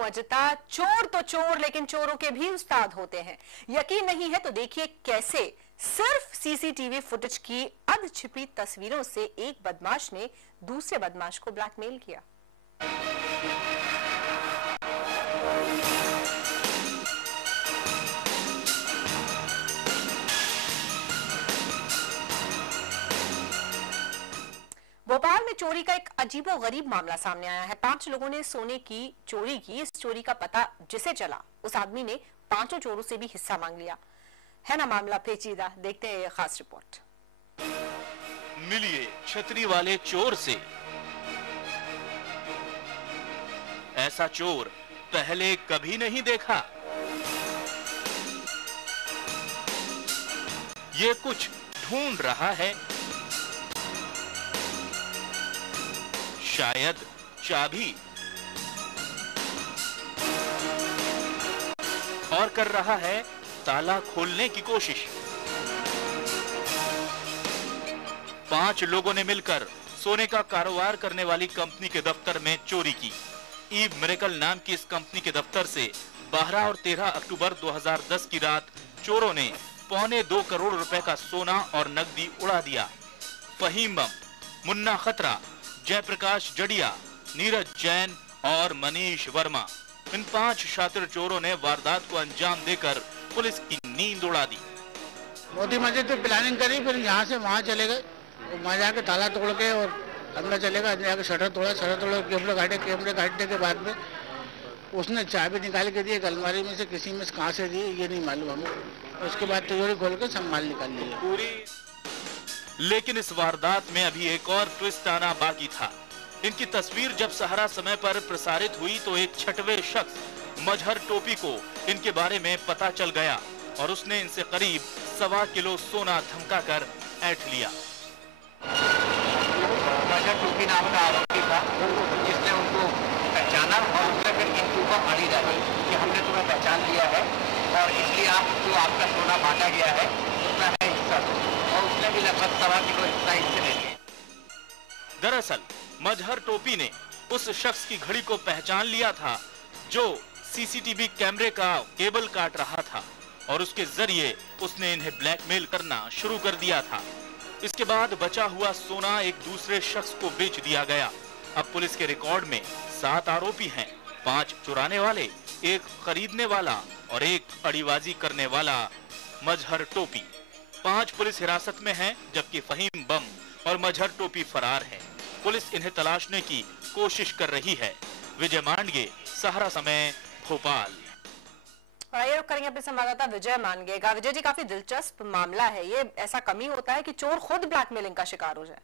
हूं अजिता। चोर तो चोर, लेकिन चोरों के भी उस्ताद होते हैं। यकीन नहीं है तो देखिए कैसे सिर्फ सीसीटीवी फुटेज की अध छिपी तस्वीरों से एक बदमाश ने दूसरे बदमाश को ब्लैकमेल किया। भोपाल में चोरी का एक अजीबोगरीब मामला सामने आया है। 5 लोगों ने सोने की चोरी की। इस चोरी का पता जिसे चला, उस आदमी ने 5 चोरों से भी हिस्सा मांग लिया। है ना मामला पेचीदा? देखते हैं ये खास रिपोर्ट। मिलिए छतरी वाले चोर से। ऐसा चोर पहले कभी नहीं देखा। ये कुछ ढूंढ रहा है, शायद चाबी, और कर रहा है ताला खोलने की कोशिश। 5 लोगों ने मिलकर सोने का कारोबार करने वाली कंपनी के दफ्तर में चोरी की। ईव मिरेकल नाम की इस कंपनी के दफ्तर से 12 और 13 अक्टूबर 2010 की रात चोरों ने 1.25 करोड़ रुपए का सोना और नकदी उड़ा दिया। फहीम बम, मुन्ना खतरा, जयप्रकाश जड़िया, नीरज जैन और मनीष वर्मा, इन 5 शातिर चोरों ने वारदात को अंजाम देकर पुलिस की नींद उड़ा दी। मोती मस्जिद पे प्लानिंग करी, फिर यहाँ से वहाँ चले गए। वहाँ जाके ताला तोड़ के और अंदर चले गए। अंदर जाके शटर तोड़ा, कैमरे काटने के बाद में उसने चाबी निकाल के दी एक अलमारी में से, किसी में कहाँ से दी ये नहीं मालूम हमें। उसके बाद तिजोरी खोल के सब माल निकाल लिया पूरी। लेकिन इस वारदात में अभी एक और ट्विस्ट आना बाकी था। इनकी तस्वीर जब सहारा समय पर प्रसारित हुई तो एक छठवें शख्स मजहर टोपी को इनके बारे में पता चल गया और उसने इनसे करीब 1.25 किलो सोना धमका कर ऐंठ लिया। मजहर टोपी नाम का आरोपी था, जिसने उनको पहचाना और उसने फिर इनको को अड़ी डाली कि हमने तुम्हें पहचान लिया है और इसलिए जो आपका सोना बांटा गया है उसका है हिस्सा, और उसने भी लगभग 1.25 किलो हिस्सा इससे ले लिया। दरअसल मजहर टोपी ने उस शख्स की घड़ी को पहचान लिया था जो सीसीटीवी कैमरे का केबल काट रहा था और उसके जरिए उसने इन्हें ब्लैकमेल करना शुरू कर दिया था। इसके बाद बचा हुआ सोना एक दूसरे शख्स को बेच दिया गया। अब पुलिस के रिकॉर्ड में 7 आरोपी हैं, 5 चुराने वाले, 1 खरीदने वाला और 1 अड़ीबाजी करने वाला मजहर टोपी। 5 पुलिस हिरासत में हैं, जबकि फहीम बम और मजहर टोपी फरार हैं। पुलिस इन्हें तलाशने की कोशिश कर रही है। विजय मांडगे, सहारा समय, भोपाल। ये रुक करेंगे अपने संवाददाता विजय मानगे का। विजय जी, काफी दिलचस्प मामला है ये। ऐसा कमी होता है कि चोर खुद ब्लैकमेलिंग का शिकार हो जाए?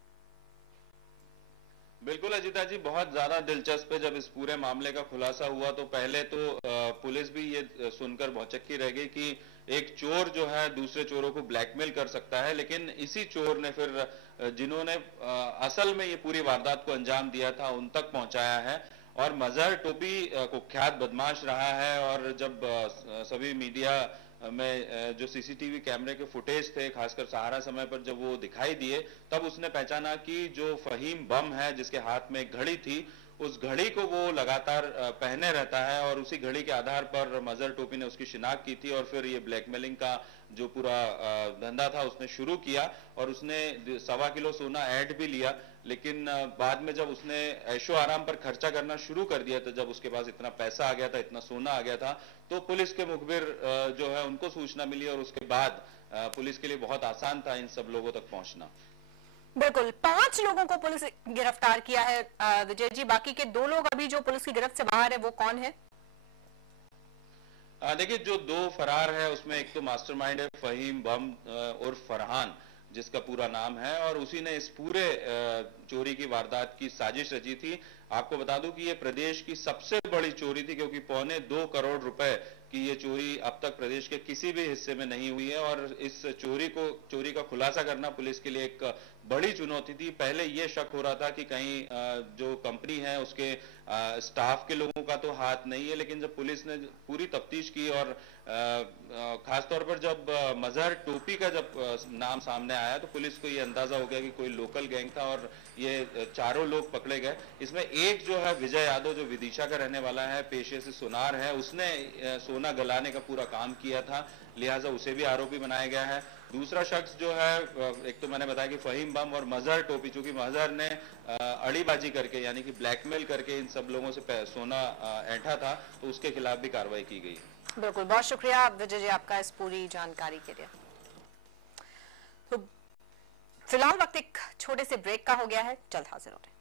बिल्कुल अजिता जी, बहुत ज्यादा दिलचस्प है। जब इस पूरे मामले का खुलासा हुआ तो पहले तो पुलिस भी ये सुनकर भौचक्की रह गई कि एक चोर जो है दूसरे चोरों को ब्लैकमेल कर सकता है, लेकिन इसी चोर ने फिर जिन्होंने असल में ये पूरी वारदात को अंजाम दिया था उन तक पहुंचाया है। और मजहर टोपी कुख्यात बदमाश रहा है और जब सभी मीडिया में जो सीसीटीवी कैमरे के फुटेज थे, खासकर सहारा समय पर जब वो दिखाई दिए, तब उसने पहचाना कि जो फहीम बम है जिसके हाथ में एक घड़ी थी, उस घड़ी को वो लगातार पहने रहता है और उसी घड़ी के आधार पर मजहर टोपी ने उसकी शिनाख्त की थी और फिर ये ब्लैकमेलिंग का जो पूरा धंधा था उसने शुरू किया और उसने 1.25 किलो सोना ऐड भी लिया। लेकिन बाद में जब उसने ऐशो आराम पर खर्चा करना शुरू कर दिया था, जब उसके पास इतना पैसा आ गया था, इतना सोना आ गया था, तो पुलिस के मुखबिर जो है उनको सूचना मिली और उसके बाद पुलिस के लिए बहुत आसान था इन सब लोगों तक पहुंचना। बिल्कुल, 5 लोगों को पुलिस गिरफ्तार किया है विजय जी। बाकी के 2 लोग अभी जो पुलिस की गिरफ्त से बाहर है वो कौन है? देखिए, जो 2 फरार है उसमें एक तो मास्टरमाइंड है फहीम बम उर्फ फरहान, जिसका पूरा नाम है, और उसी ने इस पूरे चोरी की वारदात की साजिश रची थी। आपको बता दूं कि ये प्रदेश की सबसे बड़ी चोरी थी, क्योंकि 1.25 करोड़ रुपए की ये चोरी अब तक प्रदेश के किसी भी हिस्से में नहीं हुई है और इस चोरी का खुलासा करना पुलिस के लिए एक बड़ी चुनौती थी। पहले ये शक हो रहा था कि कहीं जो कंपनी है उसके स्टाफ के लोगों का तो हाथ नहीं है, लेकिन जब पुलिस ने पूरी तफ्तीश की और खासतौर पर जब मजहर टोपी का जब नाम सामने आया तो पुलिस को ये अंदाजा हो गया कि कोई लोकल गैंग था और ये 4 लोग पकड़े गए। इसमें एक जो है विजय यादव, जो विदिशा का रहने वाला है, पेशे से सुनार है, उसने सोना गलाने का पूरा काम किया था, लिहाजा उसे भी आरोपी बनाया गया है। दूसरा शख्स जो है, एक तो मैंने बताया कि फहीम बम और मजहर टोपी, चूंकि मजहर ने अड़ीबाजी करके यानी कि ब्लैकमेल करके इन सब लोगों से सोना ऐंठा था, तो उसके खिलाफ भी कार्रवाई की गई। बिल्कुल, बहुत शुक्रिया विजय जी आपका इस पूरी जानकारी के लिए। तो फिलहाल वक्त एक छोटे से ब्रेक का हो गया है, जल्द हाजिर हो रहे हैं।